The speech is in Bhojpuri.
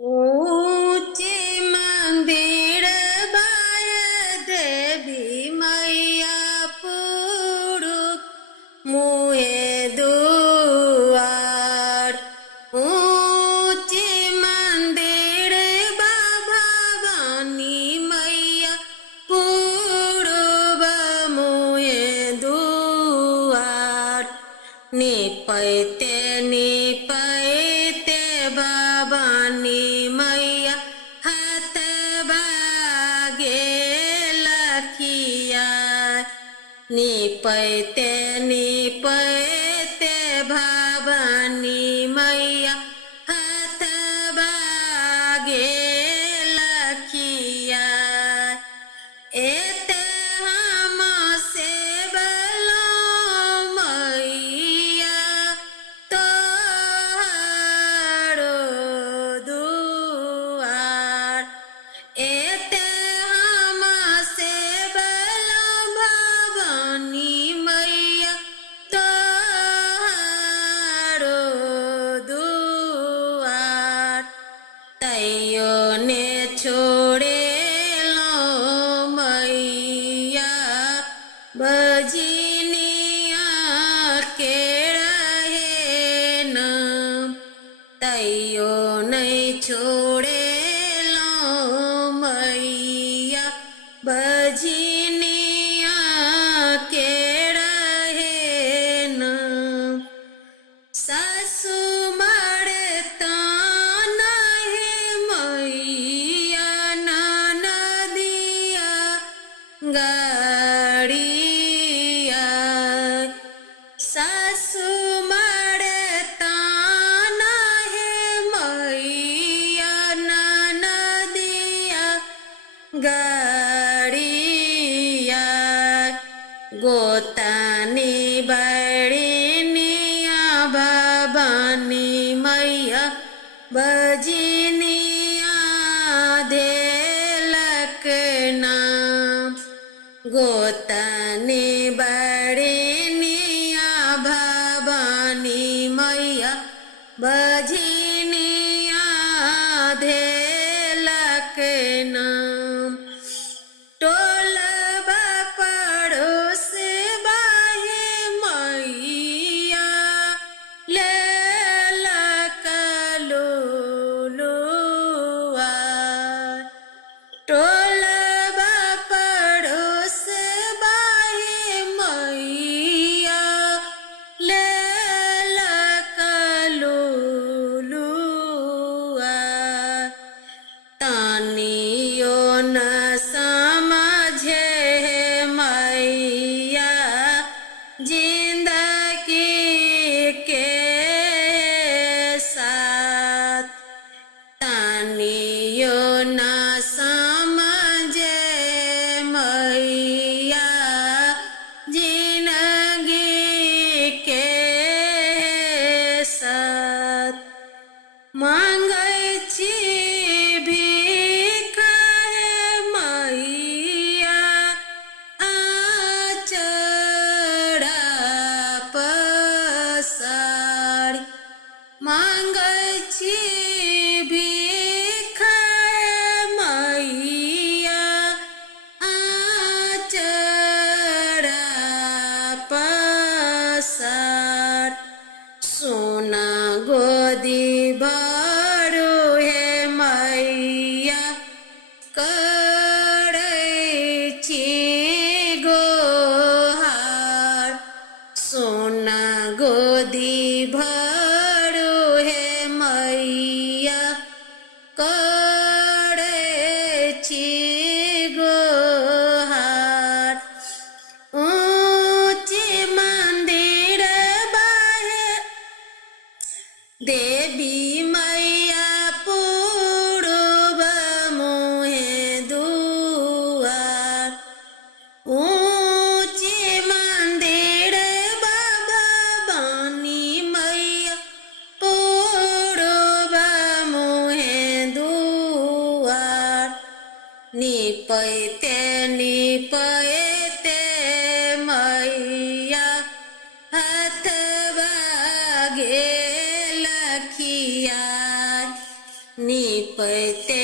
ऊंचे मंदिर बाय देवी मैया पुरुष मुहे दुआर। ऊंचे मंदिर बाबा भवानी मैया पूर्व मुहे दुआर। निपैते निपैते भवानी मैया हाथ बागे लखिया। निपैते निपैते भवानी मैया हाथ बागे लखिया। एते हम सेवलो मैया तोहरो दुआर। एते हम सेवलो भवानी मैया तोहरो दुआर। तैयो ने छोड़े लो मैया बजनिया के रहे न। तैयो नहीं छोड़े लो मैया बजनिया के रहे न। सासु मरता नहीं मैया ननदिया गाड़िया। सासु मरता नहीं मैया ननदिया गाड़िया। गोतानी बड़निया भवानी मैया बजनिया देलक नाम। गोतानी बड़निया भवानी मैया बजनिया देलक नाम। टोलबा पड़ोस बाहे मैया लेलक लुलुआ। टोलबा पड़ोस बाहे मैया लेलक लुलुआ। तानियो न समझे मैया जिंदगी के साथ। तानियो न समझे मैया जिंदगी के साथ। मांगै छी भीख हे मैया आचरा पसारी। मांगै छी भीख हे मैया आचरा पसार। सोना गोदी भरो हे मैया करै छी गोहार। सोना गोदी भरो हे मैया करै छी गोहार। ऊंचे मंदिर बाहे देवी मैया पूर्व मुहे दुआर। ऊंचे मंदिर बाबा भवानी मैया पूर्व मुहे दुआर। निपैते निपैते मैया हाथ बागे लखिया। ની પૈતે